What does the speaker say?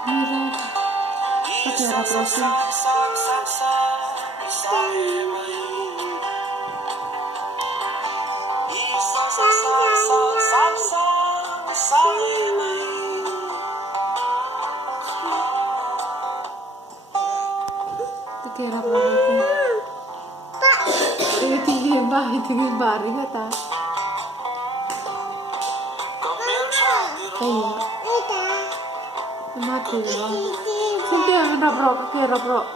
Mira, pakai harap rasa. Pakai harap rasa. Tinggi bari kata. Iya. Mati lah. Sini harap rok, pakai harap rok.